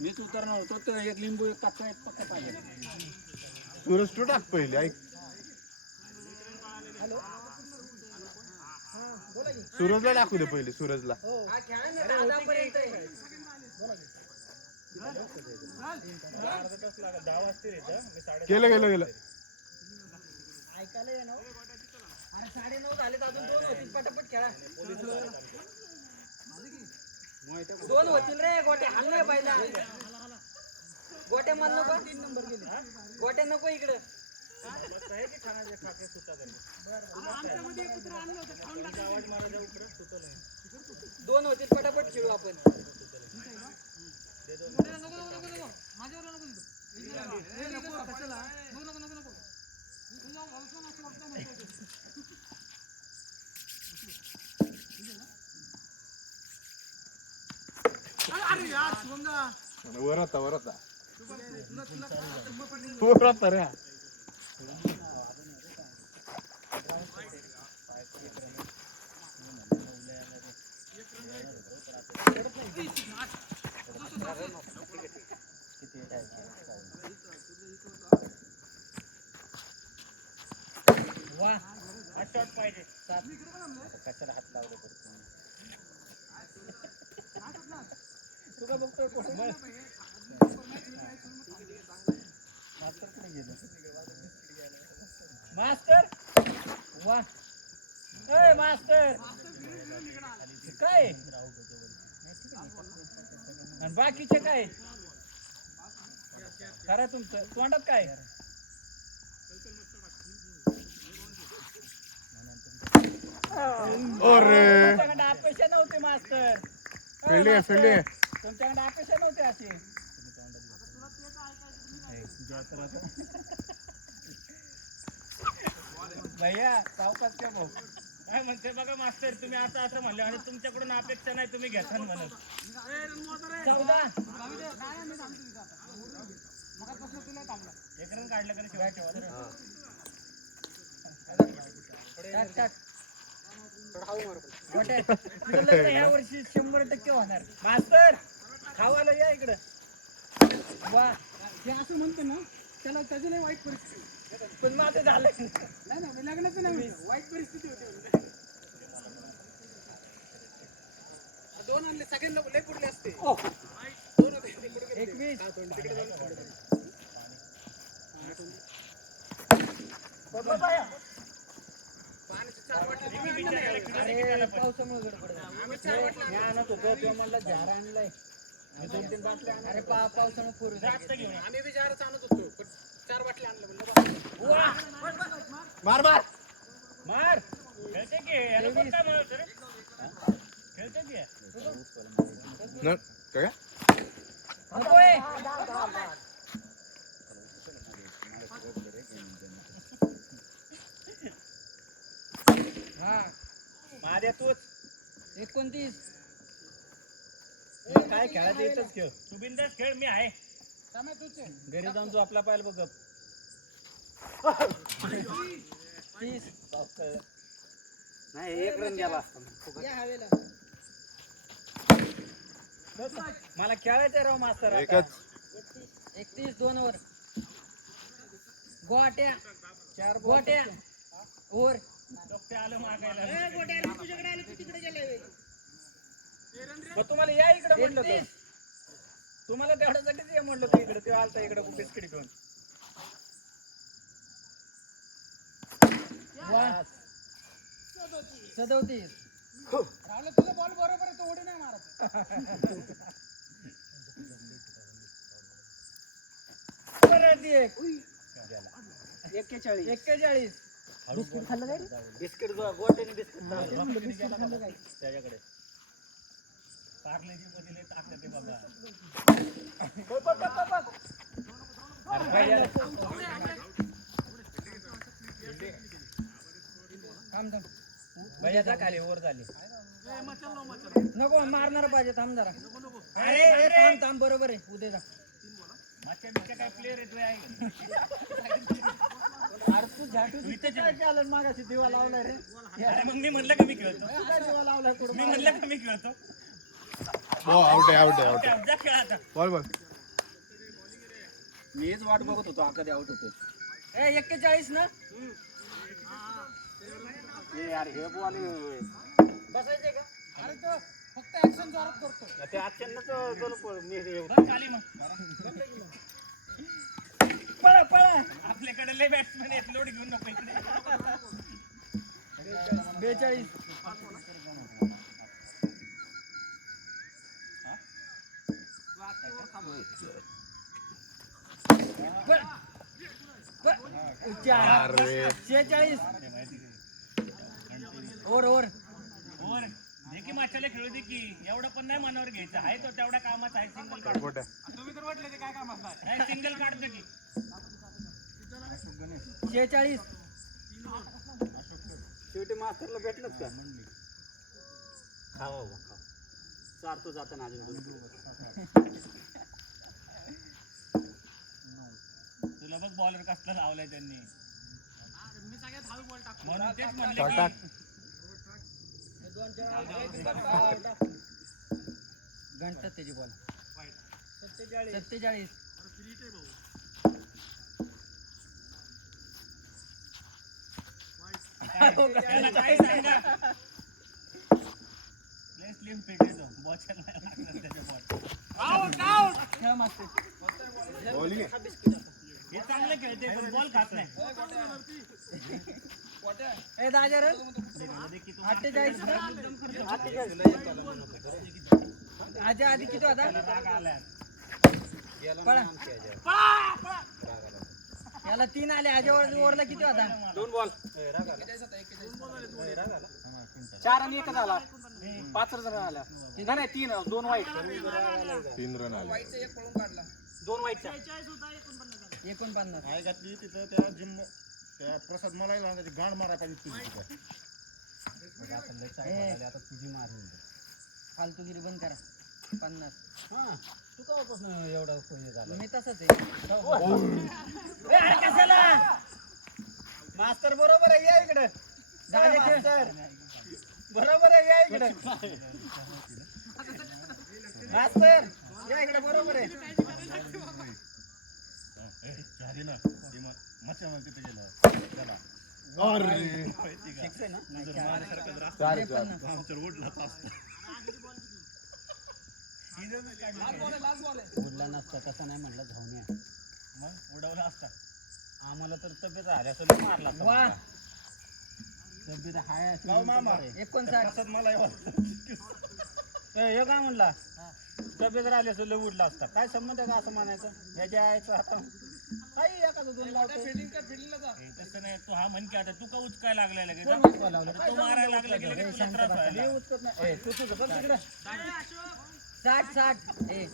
मीच उतरणार होतो तर एक लिंबू एक कच्चा एक पक्का पाहिजे. सूरज तू टाक पहिले ऐक. सूरजला टाकू दे पहिले सूरजला. गेलं गेलं गेलं. ऐकायला ये ना. अरे 9:30 झाले अजून 2 होतील पटापट खेळा. 2 होतील रे गोटे हल्ले पाहिला. गोटे मन नको 3 नंबर गेले. गोटे नको इकडे. दोन होतील पटापट खेळू आपण. वर होता वर होता वर होता रे. वा शॉट पाहिजे. कशाला हात लावले तू का बघतोय? मास्तर वा ए मास्तर काय आणि बाकीचे काय खरं तुमचं तोंडात काय? तुमच्याकडे अपेक्षा नव्हती मास्तर. तुमच्याकडे अपेक्षा नव्हती अशी. भैया सावकाश का भाऊ काय म्हणते बघा मास्तर. तुम्ही आता असं म्हणले आणि तुमच्याकडून अपेक्षा नाही तुम्ही घेता म्हणत. 14 एक रन काढलं का शिवाय या वर्षी 100% होणार. मास्तर खावायला या इकडं. वा ते असं म्हणतो ना त्याला त्याची नाही वाईट परिस्थिती. पण माझं झालं नाही ना लग्नाचं नाही वाईट परिस्थिती होती. 2 आणले सगळ्यांना लय कुठले असते. 21 पावसामुळे आणत होतो तेव्हा मला झाड आणलाय. 2-3 बाटल्या. अरे पावसामुळे पूर्ण आम्ही बी झाडच आणत होतो पण 4 बाटल्या आणलं म्हणलं. मार मार मार खेळते की खेळते की काय हा माझ्या तूच 29 काय खेळायचं येतच खेळ. तू बिंदास खेळ मी आहे. घरी जाऊन तू आपला पाहिलं बघ. 30 नाही एक रन गेला असता. मला खेळायचं राव मास्तर. एकच 31 2 वर गोट्या 4 गोट्या वर आलं मागायला. मग तुम्हाला या इकडे म्हटलं तर तुम्हाला तेवढ्यासाठीच ये म्हटलं तर इकडे ते आलता इकडे बिस्किट घेऊन. 37 राहुल तुझा बॉल बरोबर आहे. तो उडी नाही मारत. 41 बिस्किट खाल्लं काय? बिस्किट गोट्याने बिस्किट खाल्लं काय त्याच्याकडे पार्लेजी मध्ये टाकलं ते बघा. भैया खाली वर झाली नको मारणार पाहिजे. थांब जरा. अरे थांब थांब बरोबर आहे. उद्या जा काय प्लेअर आहे. मागाशी दिवा लावलाय रे. मग मी म्हणलं का मी खेळतो. दिवा लावलाय मी म्हणलं का मी खेळतो. आउट आहे आउट आहे आउट आहे जा खेळा आता. बॉल बॉल मीच वाट बघत होतो हा कधी आउट होतो. 41 ना हे यार हे बॉल बसायचे का अरे तो फक्त ऍक्शन जोरात करतो. ते अचानक मी बस खाली मग पळा पळा आपल्याकडे लय बॅट्समॅन आहेत लोड घेऊन नको इकडे 42 अरे 46 ओव्हर देखी माशाला खेळू दे की एवढं पण नाही मनावर घ्यायचं आहे तो तेवढ्या कामात आहे सिंगल काढ बोट आहे. तुम्ही तर म्हटलं ते काय कामात नाही सिंगल काढतो की 46 शेवटी मास्तरला भेटलंच का खावा खावा चारतो जाताना अजून तुला बघ बॉलर कसला लावलाय त्यांनी मी सगळ्यात हळू बॉल टाकतो म्हणून तेच म्हणले टाक. घंटा त्याची बॉल 47 काय सांगा स्लिम फिट येतो बॉचर नाही लागणार त्याच्या बॉल आउट आउट खेळ मास्टर बॉलिंग आहे. हे चांगलं खेळते पण बॉल खात नाही ए दाजा रे 48 आजा आधी किती होता राग आलाय पळा याला 3 आले आजा ओव्हरला किती होता 2 बॉल 4 आणि 1 झाला 5 रन आला नाही 3 2 वाईट 3 रन आले 2 वाईटच्या 49 आहे घातली तिथं त्या जिम त्या प्रसाद मला त्याची गांड मारा पाहिजे तुझी आता तुझी मारून फालतूगिरी बंद करा 50 तू कवापासून एवढा हे झाला मी तसंच आहे अरे कशाला मास्तर बरोबर आहे या इकडे दादा खेळ बरोबर आहे या इकडे मास्तर या इकडे बरोबर आहे अरे फिक्स आहे ना 4 उडला नसता तसं नाही म्हटलं धावण्या मग उडवला असता आम्हाला तर तब्येत राहिल्या मारला असता वा मला. तब्येत हाय अशी मामा. 59 मला हे काय म्हणला तब्येत राहिली असं लय उडला असता काय संबंध आहे का असं म्हणायचं याच्या यायचं आता काही एखादं 2 लावतो तसं नाही तू हा म्हण की आता तू का उचकाय लागलाय लगेच कोण उचकायला लागलं? तो मारायला लागला की लगेच तुला त्रास व्हायला. मी उचकत नाही तू तुझं बघ तिकडे 60 ए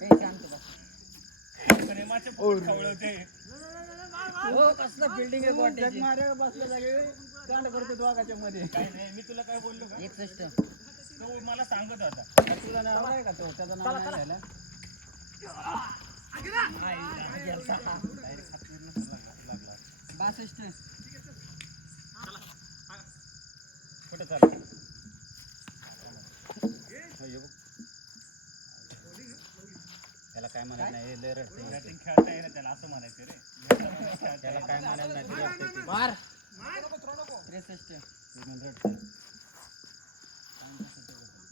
शांत बस प्रेमाचे पोट खवळवते हो कसलं बिल्डिंग आहे गोट्याची मारे बसल्या जागी कांड करते दोघाच्या मध्ये काय नाही मी तुला काय बोललो का 61 तो मला सांगत होता तुला नाव आहे का तो त्याचं नाव नाही घ्यायला डायरेक्ट हातून लागला 62 कुठे चालू त्याला काय म्हणायचं नाही लय रडते बॅटिंग खेळता येईल त्याला असं म्हणायचं रे त्याला काय म्हणायचं नाही ते रडते ती. मार 63 म्हणून रडते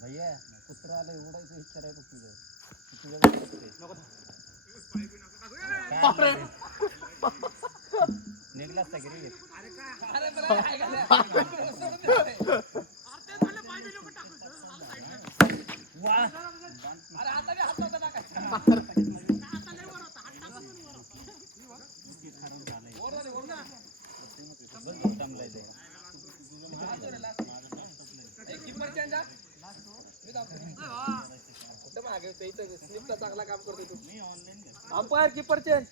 भैया कुत्रा आलं एवढायचं इच्छा आहे बघ तुझं तुझं निघला असता की रे वा अंपायर कीपर चेंज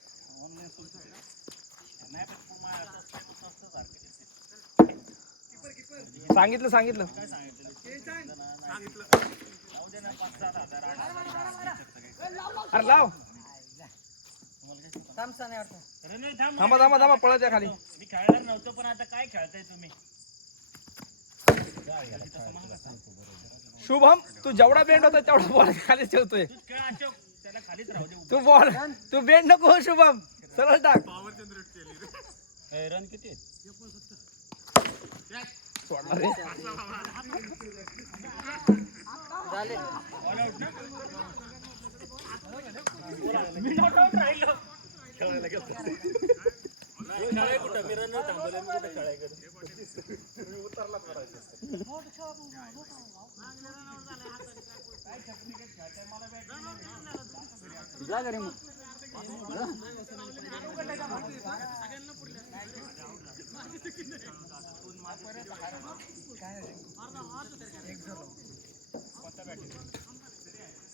सांगितलं अरे लाव थांबा पळत या खाली मी खेळणार नव्हतो पण आता काय खेळताय तुम्ही शुभम तू जेवढा बेंड होता तेवढा बॉल खाली ठेवतोय. त्याला खालीच राहू दे. तू बॉल तू बेंड नको हो शुभम, सरळ टाक. रन किती आहेत? सोडणार रे. खेळाय कुठं मी रन थांबवलं, मी कुठं खेळाय करू. जा घरी मग.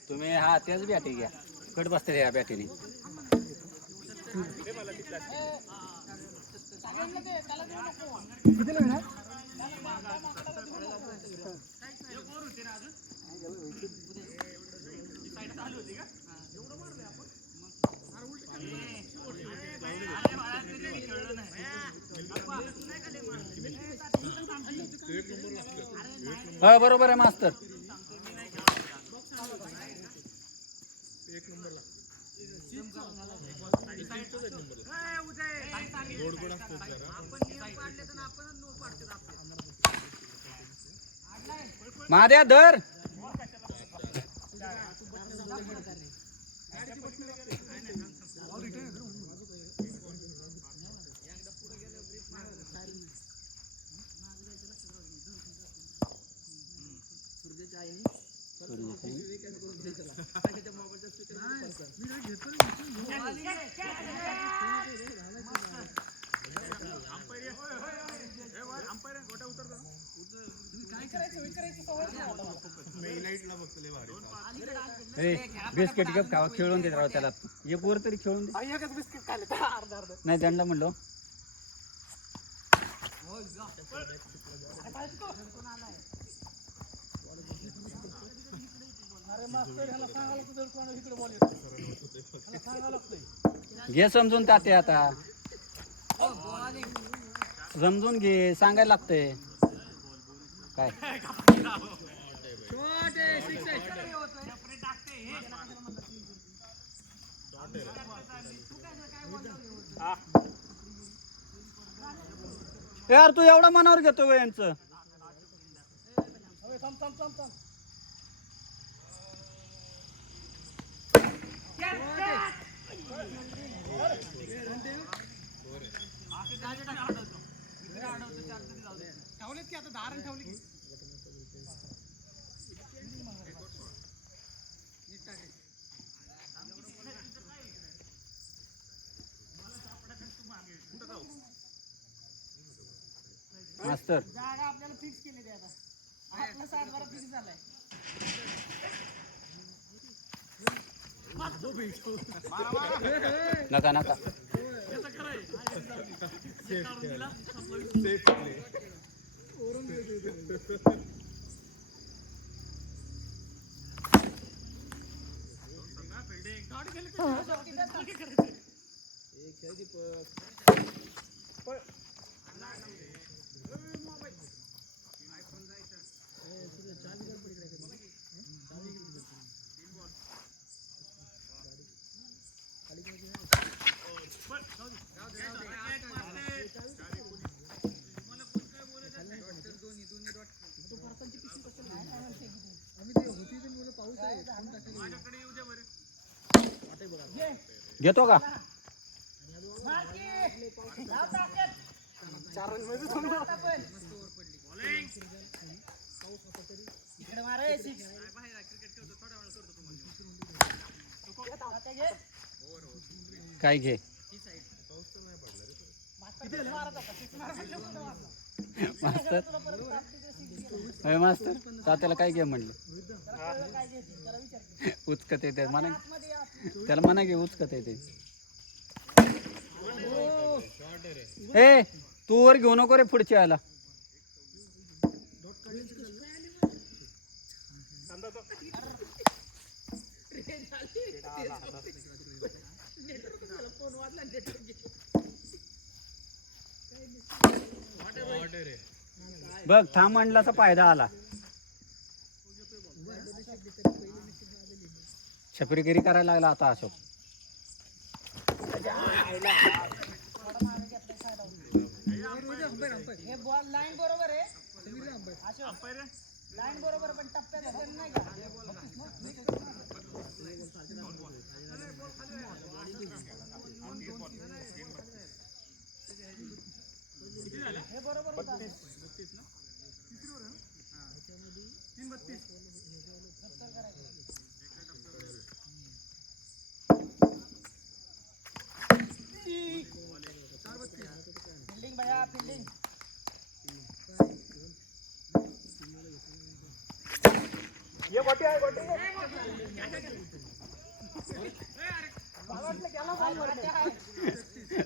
तुम्ही हा तेच बॅटी घ्या, कट बसते या बॅटीने. हा बरोबर आहे मास्तर. महाद्या धर. बिस्किट गप खावा, खेळून देत राव त्याला. एक वर तरी खेळून दे. नाही दंड म्हणलो. घे समजून ताते, आता समजून घे, सांगायला लागतंय काय. यार तू एवढा मनावर घेतो यांचं. मास्तर जागा आपल्याला फिक्स केली आता. आपला 60 फिक्स झालाय. नका नका. घेतो का? काय घे मास्तर. अरे मास्तर तात्याला काय घे म्हणलं. उचकत येते म्हणा, त्याला म्हणा घे उचकत येते. ए तू वर घेऊ नको रे पुढच्या याला. बघ थांब म्हणला तर फायदा आला. छपरीगिरी करायला लागला आता अशोक. हे बॉल लाईन बरोबर आहे अशोक, लाईन बरोबर पण टप्प्यात असेल नाही का? हे बरोबर होतं. फिल्डिंग भैया फिल्डिंग. ये गोटी आहे गोटी.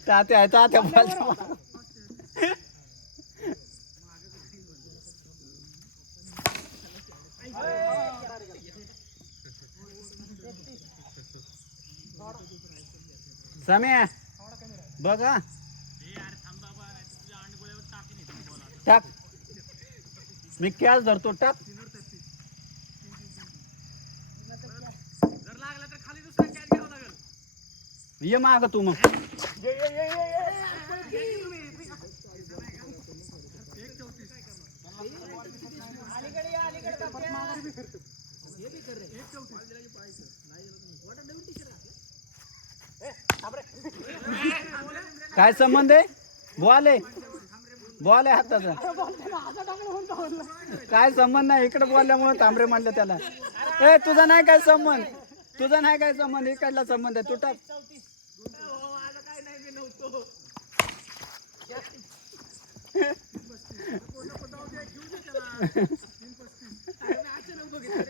तात्या आहे तात्या बॉलचा. सम्या बघा टाक. मी कॅच धरतो टाक. ये माग तू मग. अलीकडे या अलीकडे टप्प्यात. काय संबंध आहे? बॉल आहे बॉल आहे हाताचा. काय संबंध नाही. इकडे बोलल्यामुळे तांबरे मांडलं त्याला. ए तुझा नाही काय संबंध. तुझा नाही काय संबंध. इकडला संबंध आहे. तू टाक.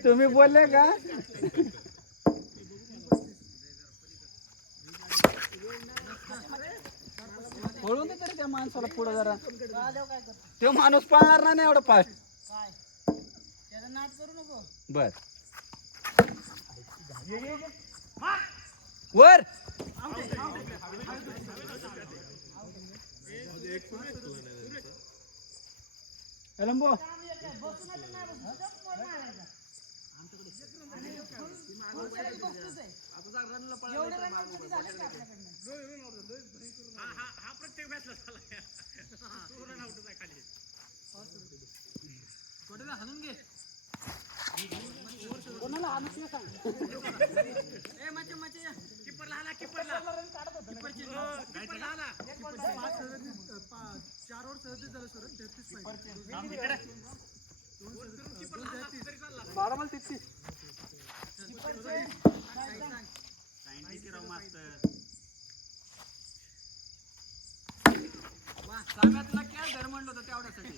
तुम्ही बोलले का? पळून दे तरी त्या माणसाला पुढे जरा. तो माणूस पळणार नाही एवढं फास्ट. काय त्याचा नाद करू नको. बर वर. लंबो एवढे रन किती झाले का आपल्याकडनं? कोणाला आणू ते सांग. ए मचे मचे कीपरला आला कीपरला रन काढत होता. कीपरला आला. 4 ओव्हर 37 झाले सर. 33 पाहिजे. बारा मला 33. तुला काय धर म्हणलं होतं तेवढ्यासाठी.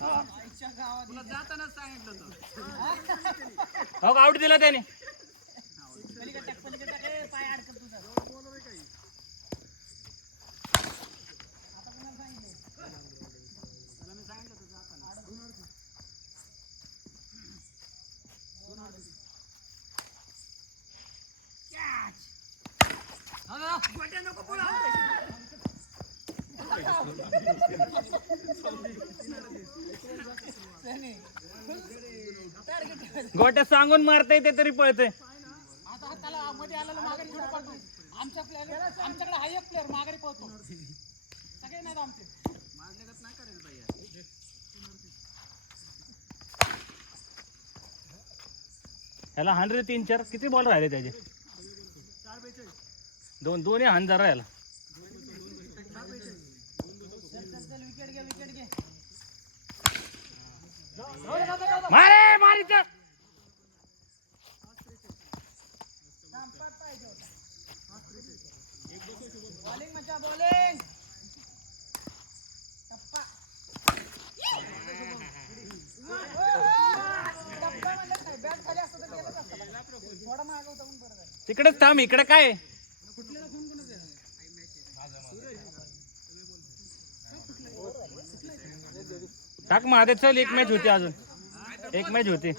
तुला जातानाच सांगितलं होतं. आउट दिला त्याने. पलीकडे टाक ए, पाय अडकत तुझा. आता कोणाला सांगितलंय? त्याला मी सांगितलं होतं जाताना. गोट्या नको पुढं. गोट्या सांगून मारता येते तरी पळते. आता त्याला मध्ये आलेला माघारी थोडं पाठवू. आमच्या प्लेअर आमच्याकडे हा एक प्लेअर माघारी पळतो. सगळे नाहीत आमचे. माझल्यागत नाही करायचं पाहिजे. ह्याला 100 3-4 किती बॉल राहिले त्याचे? 2-2 हान जरा याला. चल विकेट घे विकेट घे. मारे मारीचा. संपत पाहिजे होता. बॉलिंग मचा बॉलिंग. टप्पा. टप्पा म्हणजे काय बॅट खाली असतं तर गेलंच असतं. थोडा मागं होता म्हणून बरं झालं. तिकडेच थांब. इकडे काय कुठल्याला फोन कोणाचा आहे? टाक महादे. चल एक मॅच होती अजून. एक मॅच होती.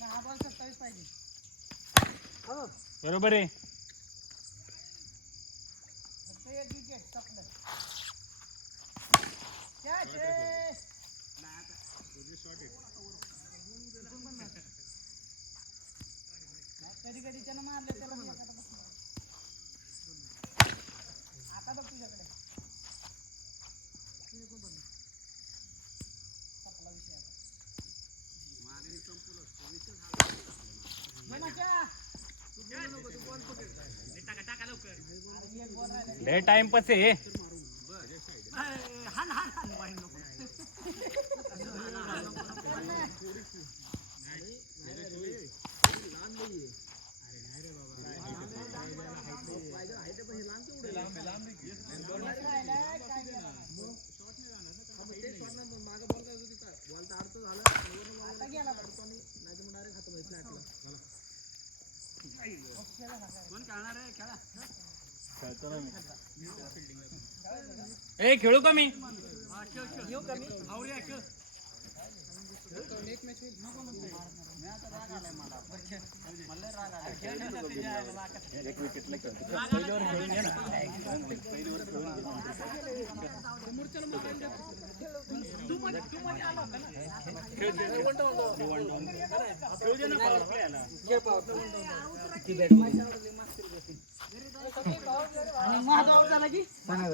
हा बॉल 27 पाहिजे. बरोबर आहे. फक्त एक विकेट संपलं. कॅच. कधी कधी त्यानं मारलं त्याला मी आता बघ तुझ्याकडे संपला विषय आता. लय टाइमपास आहे ए खेळू का मी